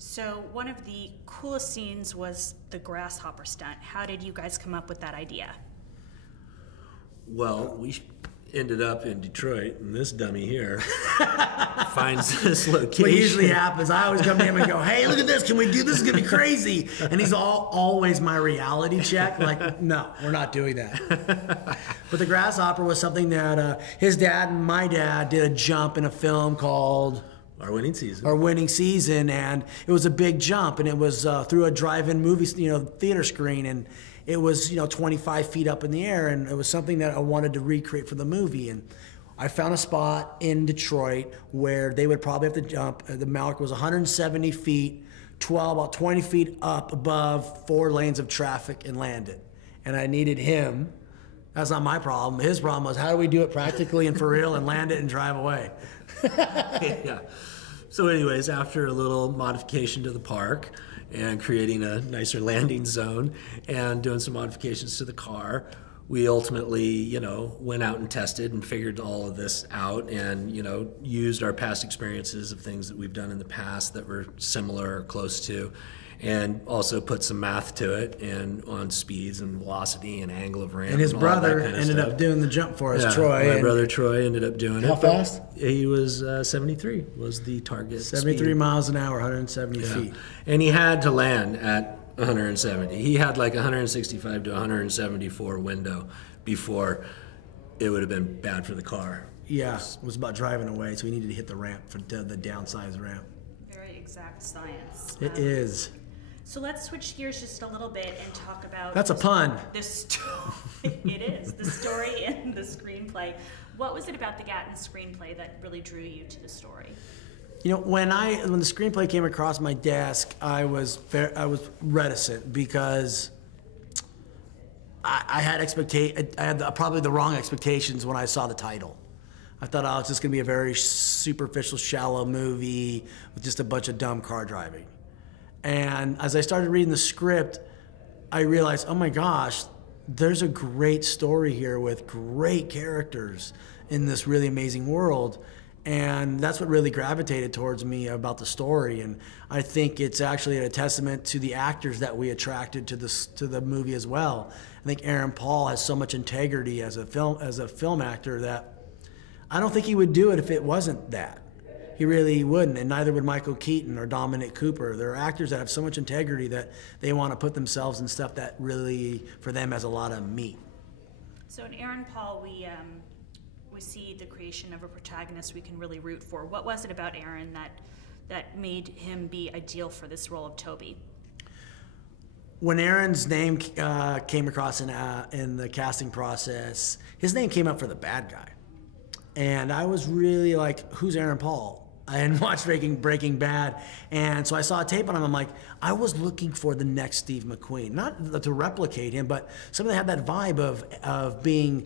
So one of the coolest scenes was the grasshopper stunt. How did you guys come up with that idea? Well, we ended up in Detroit, and this dummy here finds this location. What usually happens, I always come to him and go, hey, look at this, can we do this? It's gonna be crazy. And he's always my reality check, like, no, we're not doing that. But the grasshopper was something that his dad and my dad did a jump in a film called Our Winning Season. Our Winning Season, and it was a big jump, and it was through a drive-in movie, theater screen, and it was 25 feet up in the air, and it was something that I wanted to recreate for the movie. And I found a spot in Detroit where they would probably have to jump. The mark was 170 feet, about 20 feet up above 4 lanes of traffic, and land it. And I needed him. That's not my problem. His problem was, how do we do it practically and for real and land it and drive away? Yeah. So anyways, after a little modification to the park and creating a nicer landing zone and doing some modifications to the car, we ultimately, went out and tested and figured all of this out and, used our past experiences of things that we've done in the past that were similar or close to, and also put some math to it and on speeds and velocity and angle of ramp. And his brother ended up doing the jump for us, Troy. My brother Troy ended up doing it. How fast? He was 73 was the target 73 speed. miles an hour, 170 feet. And he had to land at 170. He had like 165 to 174 window before it would have been bad for the car. Yeah, it was about driving away, so we needed to hit the ramp, for the downsized ramp. Very exact science. It is. So let's switch gears just a little bit and talk about... That's a pun. It is. The story and the screenplay. What was it about the Gatins screenplay that really drew you to the story? When the screenplay came across my desk, I was reticent because I had probably the wrong expectations when I saw the title. I thought, oh, it's just going to be a very superficial, shallow movie with just a bunch of dumb car driving. And as I started reading the script, I realized, oh my gosh, there's a great story here with great characters in this really amazing world. And that's what really gravitated towards me about the story. And I think it's actually a testament to the actors that we attracted to the movie as well. I think Aaron Paul has so much integrity as a film actor that I don't think he would do it if it wasn't that. He really wouldn't, and neither would Michael Keaton or Dominic Cooper. There are actors that have so much integrity that they want to put themselves in stuff that really, for them, has a lot of meat. So in Aaron Paul, we see the creation of a protagonist we can really root for. What was it about Aaron that made him be ideal for this role of Toby? When Aaron's name came across in the casting process, his name came up for the bad guy. And I was really like, who's Aaron Paul? I hadn't watched Breaking Bad, and so I saw a tape on him. I'm like, I was looking for the next Steve McQueen, not to replicate him, but somebody that had that vibe of being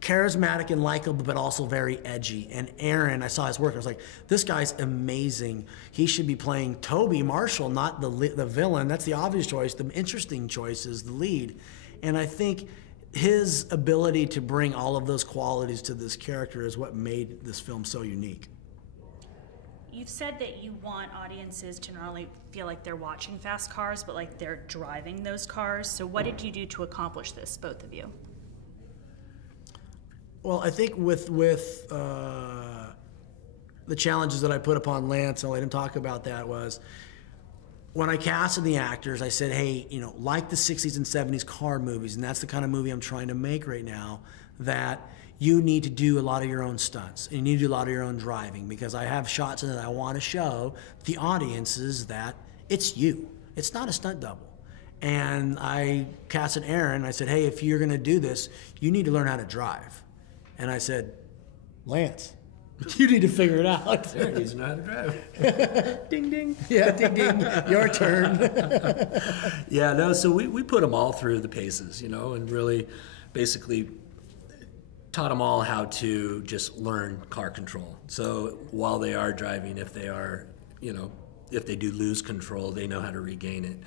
charismatic and likable, but also very edgy. And Aaron, I saw his work, I was like, this guy's amazing. He should be playing Toby Marshall, not the villain. That's the obvious choice. The interesting choice is the lead. And I think his ability to bring all of those qualities to this character is what made this film so unique. You've said that you want audiences to not only feel like they're watching fast cars, but like they're driving those cars. So what did you do to accomplish this, both of you? Well, I think with the challenges that I put upon Lance, I'll let him talk about that, was when I casted the actors, I said, hey, like the 60s and 70s car movies, and that's the kind of movie I'm trying to make right now, that you need to do a lot of your own stunts, and you need to do a lot of your own driving, because I have shots in it that I want to show the audiences that it's you. It's not a stunt double. And I casted Aaron, I said, hey, if you're gonna do this, you need to learn how to drive. And I said, Lance, you need to figure it out. Aaron needs to know how to drive. Ding, ding. Yeah, ding, ding. Your turn. Yeah, no, so we put them all through the paces, and really basically taught them all how to just learn car control. So while they are driving, if they are, if they do lose control, they know how to regain it.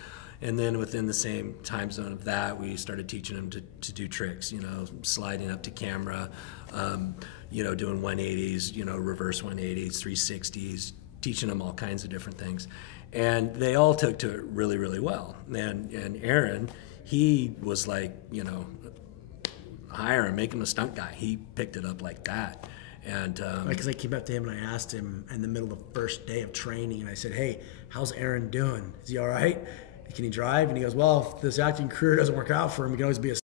And then within the same time zone of that, we started teaching them to do tricks, sliding up to camera, doing 180s, reverse 180s, 360s, teaching them all kinds of different things. And they all took to it really, really well. And Aaron, he was like, you know, hire him, make him a stunt guy. He picked it up like that. And because I came up to him and I asked him in the middle of the first day of training, and I said, "Hey, how's Aaron doing? Is he all right? Can he drive?" And he goes, "Well, if this acting career doesn't work out for him, he can always be a